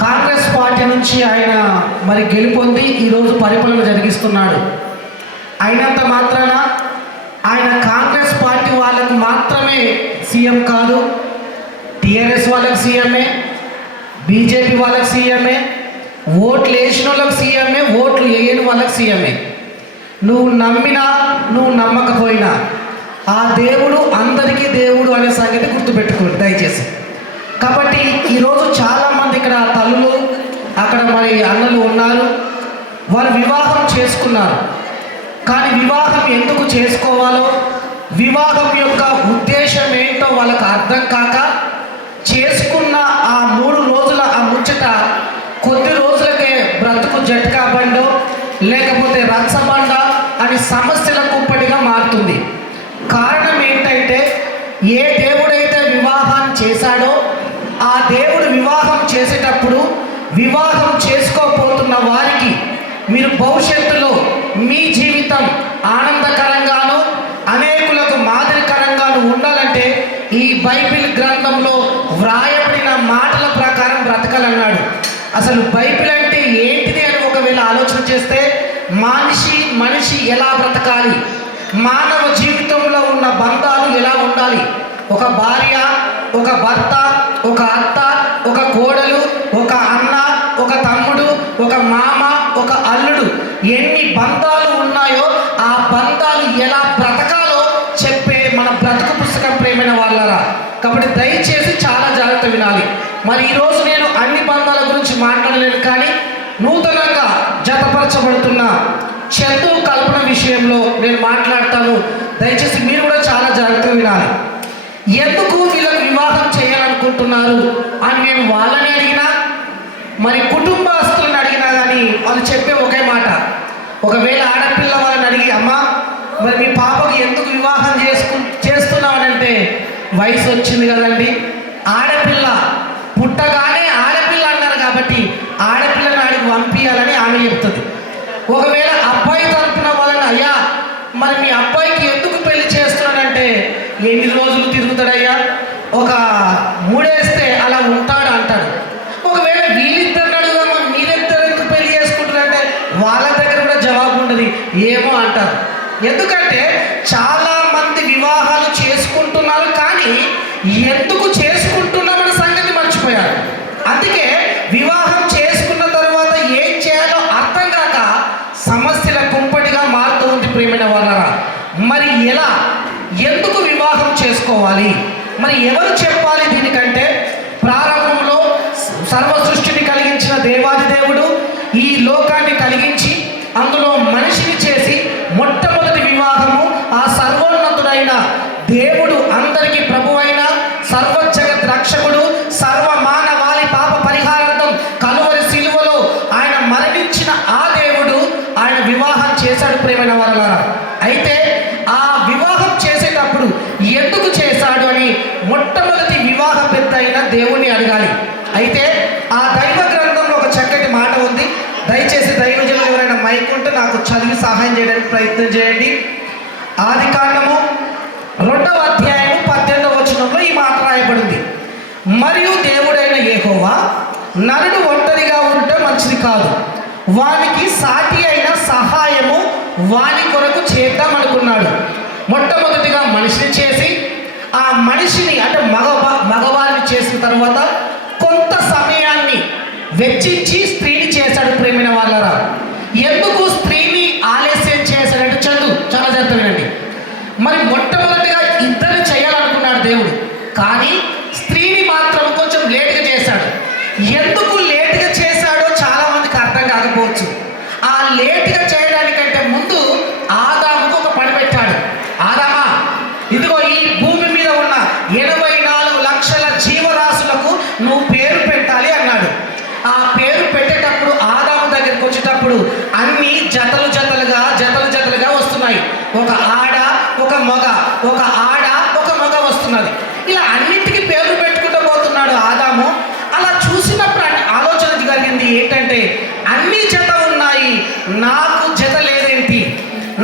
Congress party నుంచి ఆయన మరి గెలుపొంది ఈరోజు పరిపాలన జరిగిస్తున్నాడు. అయినంత మాత్రాన ఆయన కాంగ్రెస్ పార్టీ వాళ్ళకు మాత్రమే సీఎం కాదు టీఆర్ఎస్ వాళ్ళకి సీఎంఏ బీజేపీ వాళ్ళకి సీఎంఏ ఓట్లు వేసిన వాళ్ళకి సీఎంఏ ఓట్లు వేయని వాళ్ళకి సీఎంఏ. నువ్వు నమ్మినా నువ్వు నమ్మకపోయినా ఆ దేవుడు అందరికీ దేవుడు అనే సంగతి గుర్తుపెట్టుకోండి దయచేసి. కాబట్టి ఈరోజు చాలామంది ఇక్కడ తల్లులు అక్కడ మరి అన్నలు ఉన్నారు. వారు వివాహం చేసుకున్నారు. కానీ వివాహం ఎందుకు చేసుకోవాలో వివాహం యొక్క ఉద్దేశం ఏంటో వాళ్ళకు అర్థం కాక చేసుకున్న ఆ మూడు రోజుల ఆ ముచ్చట కొద్ది రోజులకే బ్రతుకు జట్కా బండో లేకపోతే రచ్చబండ అని సమస్యల కుప్పటిగా మారుతుంది. కారణం ఏంటంటే ఏ దేవుడైతే వివాహం చేశాడో ఆ దేవుడు వివాహం చేసేటప్పుడు వివాహం చేసుకోపోతున్న వారికి మీరు భవిష్యత్తులో మీ జీవితం ఆనందకరంగాను అనేకులకు మాదిరికరంగాను ఉండాలంటే ఈ బైబిల్ గ్రంథంలో వ్రాయబడిన మాటల ప్రకారం బ్రతకాలన్నాడు. అసలు బైబిల్ అంటే ఏంటిది అని ఒకవేళ ఆలోచన చేస్తే మనిషి మనిషి ఎలా బ్రతకాలి? మానవ జీవితంలో ఉన్న బంధాలు ఎలా ఉండాలి? ఒక భార్య ఒక భర్త ఒక అత్త ఒక కోడలు ఒక అన్న ఒక తమ్ముడు ఒక మామ ఒక అల్లుడు ఎన్ని బంధాలు ఉన్నాయో ఆ బంధాలు ఎలా బ్రతకాలో చెప్పే మన బ్రతుకు పుస్తకం ప్రేమైన వాళ్ళరా. కాబట్టి దయచేసి చాలా జాగ్రత్త వినాలి. మరి ఈరోజు నేను అన్ని బంధాల గురించి మాట్లాడలేను కానీ నూతనంగా జతపరచబడుతున్న చందు కల్పన విషయంలో నేను మాట్లాడతాను. దయచేసి మీరు కూడా చాలా జాగ్రత్తగా వినాలి. ఎందుకు వీళ్ళకి వివాహం చేయాలనుకుంటున్నారు అని నేను వాళ్ళని అడిగినా మరి కుటుంబస్తులను అడిగినా కానీ వాళ్ళు చెప్పే ఒకే మాట. ఒకవేళ ఆడపిల్ల వాళ్ళని అడిగి అమ్మా మరి మీ పాపకు ఎందుకు వివాహం చేసుకు చేస్తున్నామనంటే వయసు వచ్చింది కదండి. ఆడపిల్ల పుట్టగానే ఆడపిల్ల అన్నారు కాబట్టి ఆడపిల్లని ఆడికి పంపించాలని ఆమె చెప్తుంది. ఒకవేళ అబ్బాయి తరపున వాళ్ళని అయ్యా మరి మీ అబ్బాయికి ఎందుకు పెళ్ళి చేస్తున్నానంటే ఎన్ని రోజులు తిరుగుతాడయ్యా. ఒక మూడు ఎవరు చెప్పాలి దీనికంటే? ప్రారంభంలో సర్వ సృష్టిని కలిగించిన దేవాది దేవుడు ఈ లోకాన్ని కలిగించి అందులో మనిషిని చేసి మొట్టమొదటి వివాహము ఆ సర్వోన్నతుడైన దేవుడు అందరికీ ప్రభువైన అయిన రక్షకుడు సర్వ రక్షకుడు సర్వమాన పరిహారార్థం కలువరి శిలువలో ఆయన మరణించిన ఆ దేవుడు ఆయన వివాహం చేశాడు ప్రేమైన వారలారా అయితే ఆ వివాహం చేసేటప్పుడు ఎందుకు చేశాడు అని మొట్టమొదటి వివాహ పెద్ద అయిన దేవుణ్ణి అడగాలి. అయితే ఆ దైవ గ్రంథంలో ఒక చక్కటి మాట ఉంది. దయచేసి దైవజనులు ఎవరైనా మైక్ ఉంటే నాకు చదివి సహాయం చేయడానికి ప్రయత్నం చేయండి. ఆది కాండము రెండవ అధ్యాయము పద్దెనిమిదవ వచనంలో ఈ మాట రాయబడింది. మరియు దేవుడైన ఏహోవా నరుడు ఒంటరిగా ఉంటే మంచిది కాదు. వానికి సాటి అయిన సహాయము వాని కొరకు చేద్దాం అనుకున్నాడు మొట్టమొదటిగా మనిషిని చేసి ఆ మనిషిని అంటే మగవా మగవారిని చేసిన తర్వాత కొంత సమయాన్ని వెచ్చించి స్త్రీని చేశాడు ప్రేమిన వాళ్ళరా ఎందుకు స్త్రీని ఆలస్యం చేశాడంటే చదువు చాలా జాగ్రత్త వినండి మరి మొట్టమొదటిగా ఇద్దరు చేయాలనుకున్నాడు దేవుడు కానీ స్త్రీని మాత్రం కొంచెం లేటుగా చేశాడు ఎందుకు లేటుగా చేశాడో చాలా మందికి అర్థం కాకపోవచ్చు ఆ లేటుగా చేయడానికంటే ముందు ఆదాముకు ఒక పని పెట్టాడు ఆదామా ఇదిగో ఈ భూమి మీద ఉన్న ఎనభై నాలుగు లక్షల జీవరాశులకు నువ్వు పేరు పెట్టాలి అన్నాడు ఆ పేరు పెట్టేటప్పుడు ఆదాము దగ్గరికి వచ్చేటప్పుడు అన్ని జతలు జతలుగా జతలు జతలుగా వస్తున్నాయి ఒక ఆడ ఒక మగ ఒక ఆడ ఒక మగ వస్తున్నది ఇలా అన్నిటికీ పేర్లు పెట్టుకుంటూ పోతున్నాడు ఆదాము అలా చూసినప్పుడు అన్ని- ఆలోచన కలిగింది ఏంటంటే అన్ని జత ఉన్నాయి నాకు జత లేదేంటి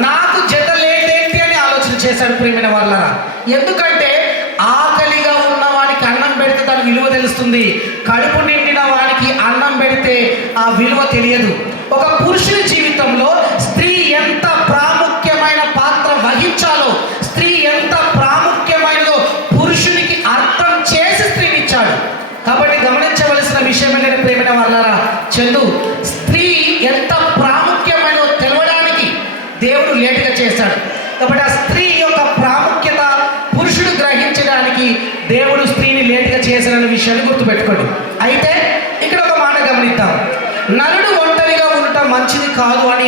నాకు జత లేదేంటి అని ఆలోచన చేశాడు ప్రియమైన వాళ్ళరా ఎందుకంటే ఆకలిగా ఉన్న వానికి అన్నం పెడితే దాని విలువ తెలుస్తుంది. కడుపు నిండిన వానికి వానికి అన్నం పెడితే ఆ విలువ తెలియదు. ఒక పురుషుని జీవితంలో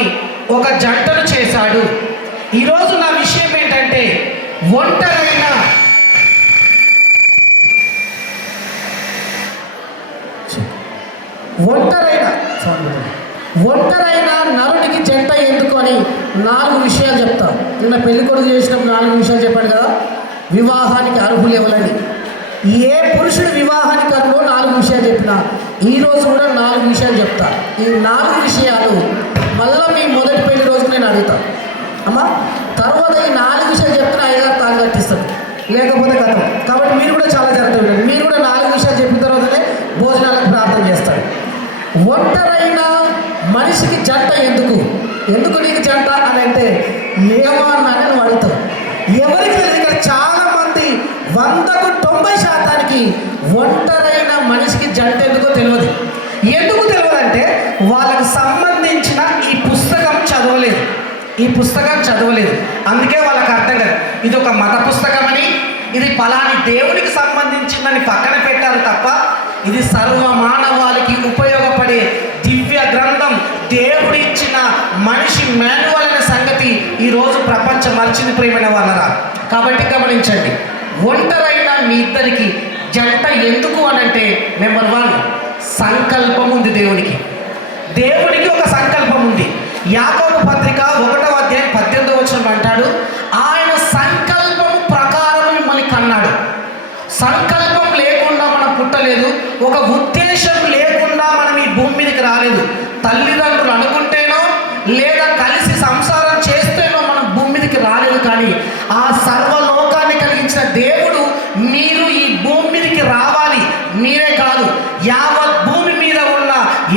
కాదు ఒక జంటను చేశాడు. ఈరోజు నా విషయం ఏంటంటే ఒంటరైన ఒంటరైన ఒంటరైన నరునికి జంట ఎందుకు అని నాలుగు విషయాలు చెప్తాను నిన్న పెళ్ళి కొడుకు చేసినప్పుడు నాలుగు విషయాలు చెప్పాను కదా వివాహానికి అర్హులు ఎవరని ఏ పురుషుడు వివాహానికి అర్హులు నాలుగు విషయాలు చెప్పిన ఈ రోజు కూడా నాలుగు విషయాలు చెప్తా. ఈ నాలుగు విషయాలు మళ్ళీ మీ మొదటి పెళ్ళి రోజు నేను అడుగుతాను అమ్మా తర్వాత ఈ నాలుగు విషయాలు చెప్తున్న ఐదారు తాగు కట్టిస్తాను. లేకపోతే కథం కాబట్టి మీరు కూడా చాలా జాగ్రత్త ఉంటారు మీరు కూడా నాలుగు విషయాలు చెప్పిన తర్వాతనే భోజనాలకు ప్రార్థన చేస్తారు. ఒంటరైన మనిషికి జంట ఎందుకు? ఎందుకు నీకు జంట అని అంటే ఏమో అని నువ్వు అడుగుతావు ఎవరికి తెలియదు ఇక్కడ చాలా మంది వందకు తొంభై శాతానికి ఒంటరైన మనిషికి జంట ఎందుకో తెలియదు. ఎందుకు ఎందుకంటే అంటే సంబంధించిన ఈ పుస్తకం చదవలేదు. ఈ పుస్తకం చదవలేదు. అందుకే వాళ్ళకి అర్థం కాదు. ఇది ఒక మత పుస్తకమని ఇది ఫలాని దేవునికి సంబంధించిందని పక్కన పెట్టారు తప్ప ఇది సర్వ మానవాళికి ఉపయోగపడే దివ్య గ్రంథం దేవుడిచ్చిన మనిషి మాన్యువల్ అనే సంగతి ఈరోజు ప్రపంచం మర్చింది ప్రేమైన వాళ్ళరా కాబట్టి గమనించండి. ఒంటరైన మీ ఇద్దరికి జంట ఎందుకు అనంటే నెంబర్ వన్ సంకల్పం ఉంది దేవునికి. దేవునికి ఒక సంకల్పం ఉంది యాకోబు పత్రిక ఒకటవ అధ్యాయం పద్దెనిమిది వచ్చిన అంటాడు ఆయన సంకల్పం ప్రకారం మిమ్మల్ని కన్నాడు. సంకల్పం లేకుండా మనం పుట్టలేదు ఒక ఉద్దేశం లేకుండా మనం ఈ భూమి మీదకి రాలేదు. తల్లిదండ్రులు అనుకుంటేనో లేదా కలిసి సంసారం చేస్తేనో మనం భూమి మీదకి రాలేదు కానీ ఆ సర్వలోకాన్ని కలిగించిన దేవుడు మీరు ఈ భూమి మీదకి రావాలి మీరే కాదు యావత్ భూమి మీద ఉన్న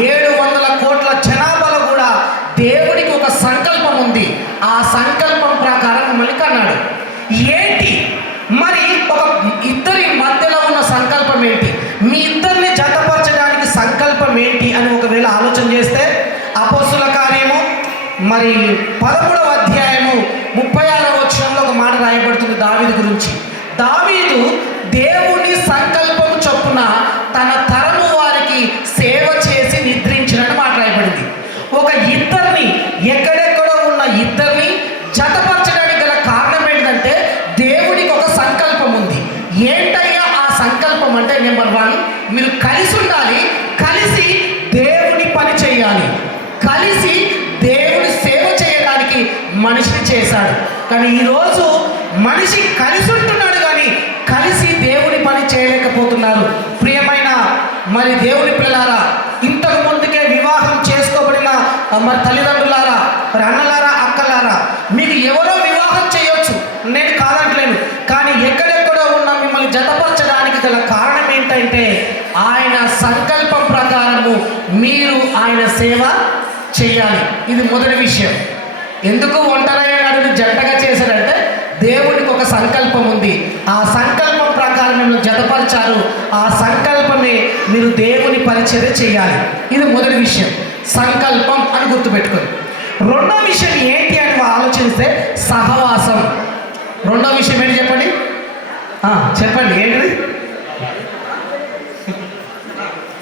ఏడు వందల కోట్ల జనాభాలో కూడా దేవుడికి ఒక సంకల్పం ఉంది ఆ సంకల్పం ప్రకారం మిమ్మల్ని కన్నాడు ఏంటి మరి ఒక ఇద్దరి మధ్యలో ఉన్న సంకల్పం ఏంటి మీ ఇద్దరిని జతపరచడానికి సంకల్పం ఏంటి అని ఒకవేళ ఆలోచన చేస్తే అపోస్తుల కార్యము మరి పదమూడవ చేశాడు కానీ ఈరోజు మనిషి కలిసి ఉంటున్నాడు కానీ కలిసి దేవుని పని చేయలేకపోతున్నారు. ప్రియమైన మరి దేవుని పిల్లారా ఇంతకు ముందుకే వివాహం చేసుకోబడిన మరి తల్లిదండ్రులారా మరి అన్నలారా అక్కలారా మీకు ఎవరో వివాహం చేయొచ్చు. నేను కాదంటలేను. కానీ ఎక్కడెక్కడో ఉన్న మిమ్మల్ని జతపరచడానికి గల కారణం ఏంటంటే ఆయన సంకల్పం ప్రకారము మీరు ఆయన సేవ చేయాలి. ఇది మొదటి విషయం. ఎందుకు ఒంటరైన నడుని జంటగా చేశాడంటే దేవుడికి ఒక సంకల్పం ఉంది. ఆ సంకల్పం ప్రకారం మిమ్మల్ని జతపరిచారు. ఆ సంకల్పమే మీరు దేవుని పరిచర్య చేయాలి. ఇది మొదటి విషయం. సంకల్పం అని గుర్తుపెట్టుకోండి. రెండో విషయం ఏంటి అని ఆలోచిస్తే సహవాసం. రెండో విషయం ఏంటి చెప్పండి? చెప్పండి. ఏంటిది?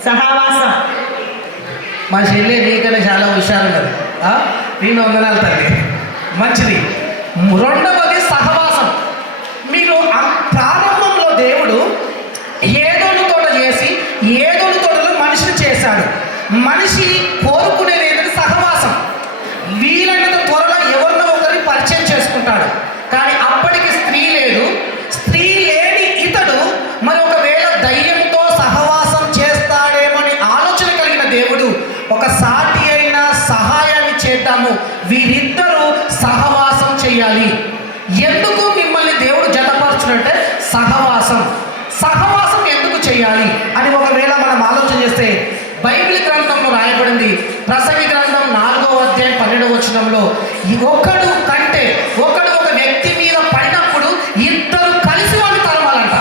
సహవాసం. మా చెల్లి నీకనే చాలా హుషారు ఆ? నిన్ను వందనాలు తల్లి. మంచిది. రెండవది సహవాసం. మీరు ఆ- ప్రారంభంలో దేవుడు ఏదోని తోట చేసి ఏదోని తోటలో మనిషిని చేశాడు. మనిషి కోరుకునే ఎందుకు మిమ్మల్ని దేవుడు జతపరచునంటే సహవాసం. సహవాసం ఎందుకు చేయాలి అని ఒకవేళ మనం ఆలోచన చేస్తే బైబిల్ గ్రంథంలో రాయబడింది. ప్రసంగి గ్రంథం నాలుగో అధ్యాయం పన్నెండవ వచనంలో ఒకడు కంటే ఒకడు ఒక వ్యక్తి మీద పడినప్పుడు ఇద్దరు కలిసి వాడిని తరమాలంట.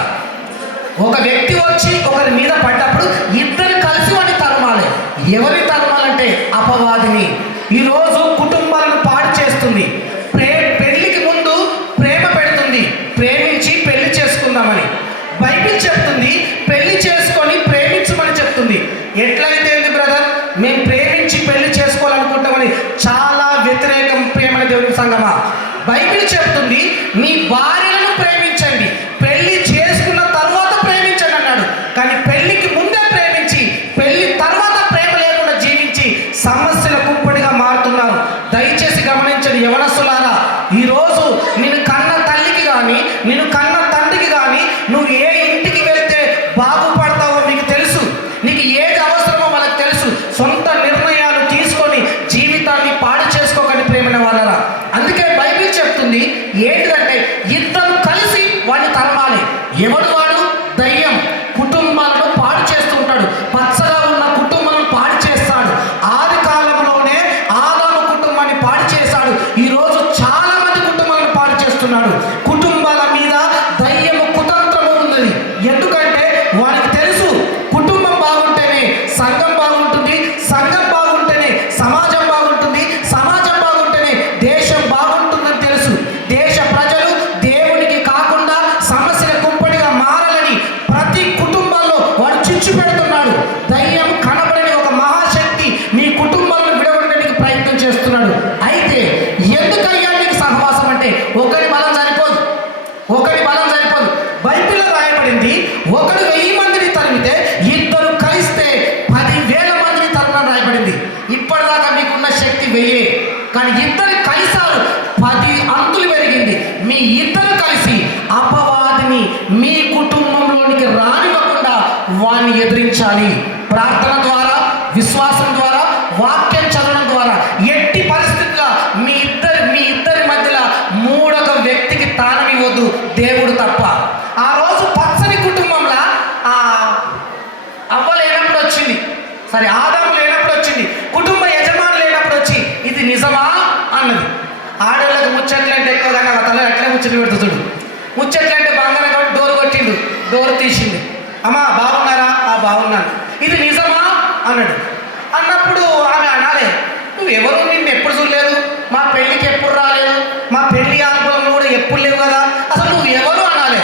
ఒక వ్యక్తి వచ్చి ఒకరి మీద పడ్డప్పుడు ఇద్దరు కలిసి వాడిని తరమాలి. ఎవరిని తరమాలంటే అపవాదిని. ఈరోజు ఎట్లయితే ఏంది బ్రదర్? మేము ప్రేమించి పెళ్ళి చేసుకోవాలనుకుంటామని చాలా వ్యతిరేకం ప్రేమ దేవుడి సంగమా? బైబిల్ చెప్తుంది మీ భార్య తరమాలి చిచ్చు పెడుతున్నాడు దయ్యం ముచ్చట పెడుతుడు ముచ్చట్లు అంటే ముచ్చట్లంటే బంగారం కాబట్టి డోర్ కొట్టిండు. డోర్ తీసింది అమ్మా బాగున్నారా? ఆ బాగున్నాను. ఇది నిజమా? అన్నాడు. అన్నప్పుడు ఆమె అనాలే. నువ్వు ఎవరు? నిన్ను ఎప్పుడు చూడలేదు? మా పెళ్ళికి ఎప్పుడు రాలేదు? మా పెళ్ళి ఆల్బమ్ కూడా ఎప్పుడు లేవు కదా? అసలు నువ్వు ఎవరు? అనాలే.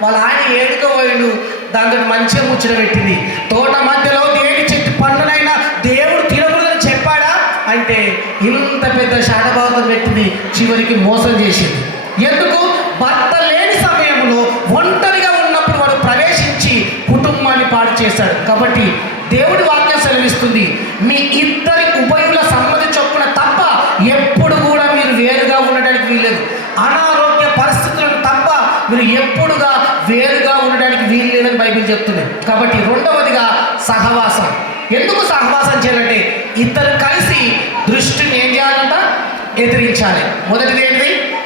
వాళ్ళ ఆయన ఏడుకపోయిండు దాంతో మంచిగా ముచ్చట పెట్టింది. తోట మధ్యలో దేని చెట్టు పండునైనా దేవుడు తినకూడదని చెప్పాడా? అంటే ఇంత పెద్ద శాటభావం పెట్టింది. చివరికి మోసం చేసింది. ఎందుకు? భర్త లేని సమయంలో ఒంటరిగా ఉన్నప్పుడు వాడు ప్రవేశించి కుటుంబాన్ని పాడు చేశాడు. కాబట్టి దేవుడి వాక్యం సెలవిస్తుంది మీ ఇద్దరి ఉభయుల సమ్మతి చొప్పున తప్ప ఎప్పుడు కూడా మీరు వేరుగా ఉండడానికి వీల్లేదు. అనారోగ్య పరిస్థితులను తప్ప మీరు ఎప్పుడుగా వేరుగా ఉండడానికి వీలు లేదని బైబిల్ చెప్తుంది. కాబట్టి రెండవదిగా సహవాసం. ఎందుకు సహవాసం చేయాలంటే ఇద్దరు కలిసి దృష్టిని ఏం చేయాలంట? ఎదిరించాలి. మొదటిది ఏంటిది?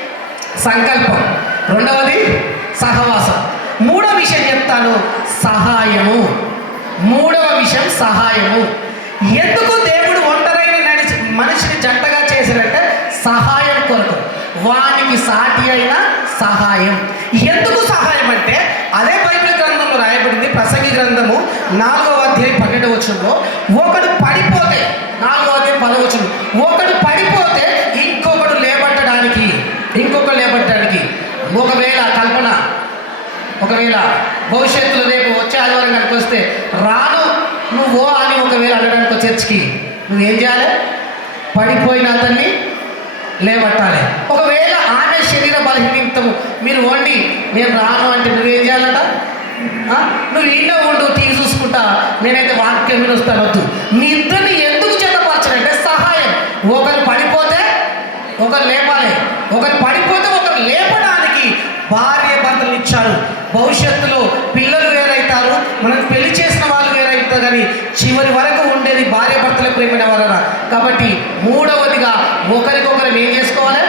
సంకల్పం. రెండవది సహవాసం. మూడవ విషయం చెప్తాను సహాయము. మూడవ విషయం సహాయము. ఎందుకు దేవుడు ఒంటరైన నడిచి మనిషిని జంటగా చేశాడంటే సహాయం కొరకు. వానికి సాటి అయిన సహాయం. ఎందుకు సహాయం అంటే అదే బైబిల్ గ్రంథంలో రాయబడింది ప్రసంగి గ్రంథము నాలుగవ అధ్యాయం పన్నెండవ వచనంలో ఒకడు పడిపోతే నాలుగవ అధ్యాయం పదవచనం ఒకడు పడిపోతే ఇంకొకడు లేబట్టడానికి ఇంకొకడు లేబట్టడానికి ఒకవేళ కల్పన ఒకవేళ భవిష్యత్తులో రేపు వచ్చే ఆదివారం కనుక వస్తే రాను నువ్వు ఓ అని ఒకవేళ అనడానికి చర్చ్కి నువ్వేం చేయాలి? పడిపోయిన అతన్ని లేవట్టాలి. ఒకవేళ ఆమె శరీర బలహీనతము మీరు వండి నేను రాను అంటే నువ్వేం చేయాలట? నువ్వు ఈయన ఉండు టీవీ చూసుకుంటా నేనైతే వాక్యం వినొస్తాను వద్దు. మీ ఇద్దరిని ఎందుకు చేతపరచాలంటే సహాయం. ఒకరు పడి ఒకరు లేపాలి ఒకరు పడిపోతే ఒకరు లేపడానికి భార్య భర్తలు ఇచ్చారు. భవిష్యత్తులో పిల్లలు వేరైతారు మనం పెళ్ళి చేసిన వాళ్ళు వేరైతారు కానీ చివరి వరకు ఉండేది భార్య భర్తల ప్రేమైన వలన. కాబట్టి మూడవదిగా ఒకరికొకరు ఏం చేసుకోవాలి?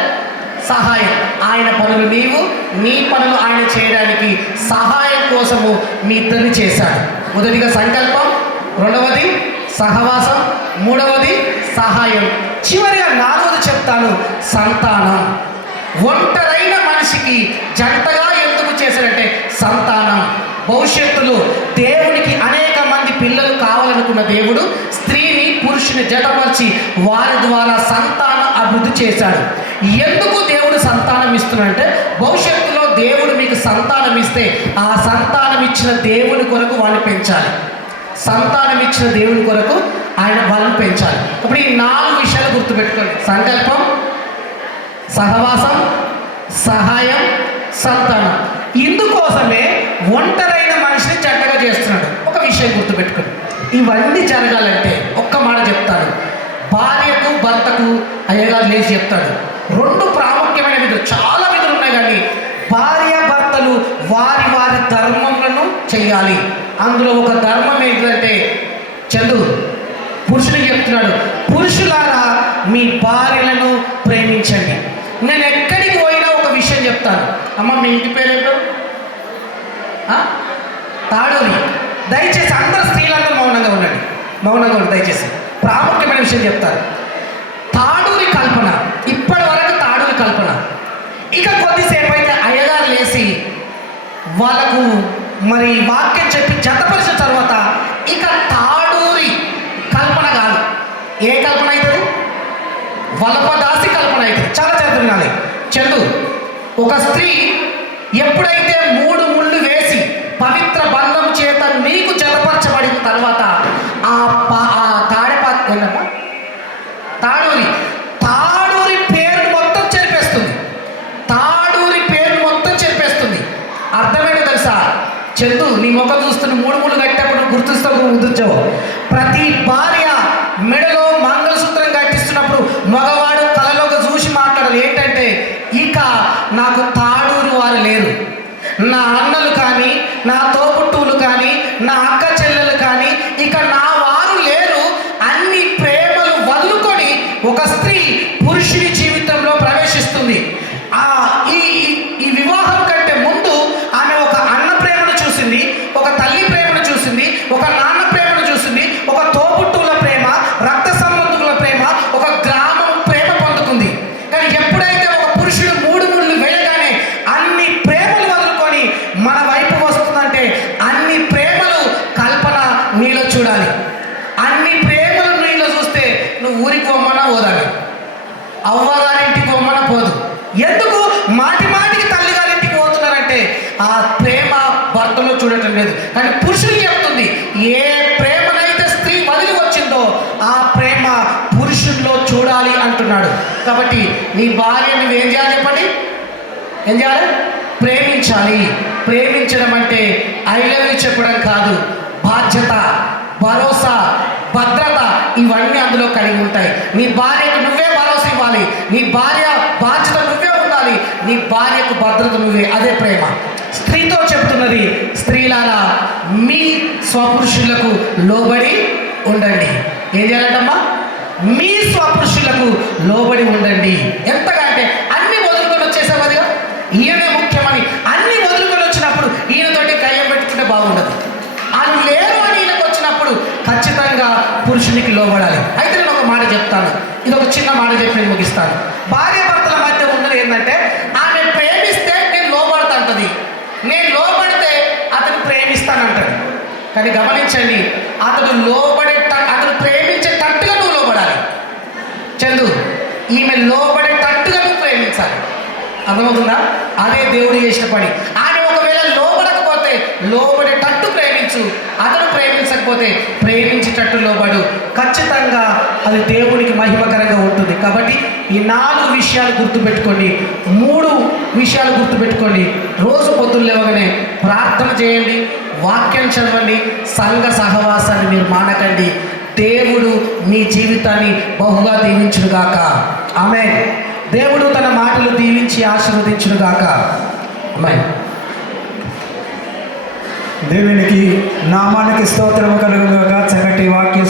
సహాయం. ఆయన పనులు నీవు నీ పనులు ఆయన చేయడానికి సహాయం కోసము మీ ఇద్దరిని చేశాడు. మొదటిగా సంకల్పం రెండవది సహవాసం మూడవది సహాయం. చివరిగా నాలుగవది చెప్తాను సంతానం. ఒంటరైన మనిషికి జంటగా ఎందుకు చేశారంటే సంతానం. భవిష్యత్తులో దేవునికి అనేక మంది పిల్లలు కావాలనుకున్న దేవుడు స్త్రీని పురుషుని జతపరిచి వారి ద్వారా సంతానం అభివృద్ధి చేశాడు. ఎందుకు దేవుడు సంతానం ఇస్తున్నాడంటే భవిష్యత్తులో దేవుడు మీకు సంతానం ఇస్తే ఆ సంతానం ఇచ్చిన దేవుని కొరకు వాళ్ళు పెంచాలి. సంతానం ఇచ్చిన దేవుని కొరకు ఆయన వాళ్ళని పెంచాలి. ఇప్పుడు ఈ నాలుగు విషయాలు గుర్తుపెట్టుకోండి. సంకల్పం సహవాసం సహాయం సంతానం. ఇందుకోసమే ఒంటరైన మనిషిని చెడ్డగా చేస్తున్నాడు. ఒక విషయం గుర్తుపెట్టుకోండి. ఇవన్నీ జరగాలంటే ఒక్క మాట చెప్తాను. భార్యకు భర్తకు అయ్యగారు లేచి చెప్తాడు. రెండు ప్రాముఖ్యమైన విధులు. చాలా విధులు ఉన్నాయి కానీ భార్య భర్తలు వారి వారి ధర్మములను చేయాలి. అందులో ఒక ధర్మం ఏంటంటే చందు. పురుషుడికి చెప్తున్నాడు పురుషులారా మీ భార్యలను ప్రేమించండి. నేను ఎక్కడికి పోయినా ఒక విషయం చెప్తాను. అమ్మ మీ ఇంటి పేరు ఏంటో తాడూరి దయచేసి అందరు స్త్రీలందరూ మౌనంగా ఉండండి. మౌనంగా ఉండండి దయచేసి. ప్రాముఖ్యమైన విషయం చెప్తారు తాడూరి కల్పన. ఇప్పటి వరకు తాడూరి కల్పన. ఇక కొద్దిసేపు అయితే అయ్యగారు లేచి వాళ్ళకు మరి వాక్యం చెప్పి జతపరిచిన తర్వాత ఇక తాడూరి కల్పన కాదు. ఏ కల్పన అవుతుంది? వలపదాసి కల్పన అవుతుంది. చాలా చదువుతున్నాను చెండు ఒక స్త్రీ ఎప్పుడైతే మూడు ముళ్ళు గుర్తుస్తావు ప్రతి భార్య మెడలో మంగళసూత్రం కట్టిస్తున్నప్పుడు మగవాడు తలలోకి చూసి మాట్లాడాలి. ఏంటంటే ఇక నాకు తాడూరు వారు లేరు. నా అన్నలు కానీ నా తోపుట్టువులు కానీ నా అక్క చెల్లెలు కానీ ఇక నా వారు లేరు అన్ని ప్రేమలు వదులుకొని ఒక స్త్రీ ఆ ప్రేమ భర్తలో చూడటం లేదు. కానీ పురుషులు చెప్తుంది ఏ ప్రేమనైతే స్త్రీ వదిలి వచ్చిందో ఆ ప్రేమ పురుషుల్లో చూడాలి అంటున్నాడు. కాబట్టి నీ భార్య నువ్వేం చేయాలి చెప్పండి? ఏం చేయాలి? ప్రేమించాలి. ప్రేమించడం అంటే ఐ లవ్ చెప్పడం కాదు బాధ్యత భరోసా భద్రత ఇవన్నీ అందులో కలిగి ఉంటాయి. నీ భార్యకు నువ్వే భరోసా ఇవ్వాలి నీ భార్య బాధ్యత నువ్వే ఉండాలి నీ భార్యకు భద్రత నువ్వే అదే ప్రేమ. స్త్రీతో చెప్తున్నది స్త్రీలారా మీ స్వపురుషులకు లోబడి ఉండండి. ఏం చేయాలంటమ్మా? మీ స్వపురుషులకు లోబడి ఉండండి. ఎంతగా అంటే అన్ని వదులుకొని వచ్చేసావు కదిగా? ఈయనే ముఖ్యమని. అన్ని వదులుకొని వచ్చినప్పుడు ఈయనతోటి కయ్యం పెట్టుకుంటే బాగుండదు. వాళ్ళు లేరు అని ఈయనకు వచ్చినప్పుడు ఖచ్చితంగా పురుషునికి లోబడాలి. అయితే నేను ఒక మాట చెప్తాను. ఇది ఒక చిన్న మాట చెప్పి నేను ముగిస్తాను. భార్య భర్తల మధ్య ఉన్నది ఏంటంటే ఆ కానీ గమనించండి అతడు లోబడే అతను ప్రేమించేటట్టుగా నువ్వు లోబడాలి. చందు ఈమె లోబడేటట్టుగా నువ్వు ప్రేమించాలి. అర్థమవుతుందా? అదే దేవుడు చేసిన పని. ఆమె ఒకవేళ లోబడకపోతే లోబడేటట్టు ప్రేమించు. అతను ప్రేమించకపోతే ప్రేమించేటట్టు లోబడు. ఖచ్చితంగా అది దేవునికి మహిమకరంగా ఉంటుంది. కాబట్టి ఈ నాలుగు విషయాలు గుర్తుపెట్టుకోండి. మూడు విషయాలు గుర్తుపెట్టుకోండి. రోజు పొద్దున్న లేవగానే ప్రార్థన చేయండి. వాక్యం చదవండి సంఘ సహవాసాన్ని మీరు మానకండి. దేవుడు మీ జీవితాన్ని బహుగా దీవించుడుగాక ఆమె దేవుడు తన మాటలు దీవించి ఆశీర్వదించుడుగాక ఆమె దేవునికి నామానికి స్తోత్రము కలుగుగా చక్కటి వాక్య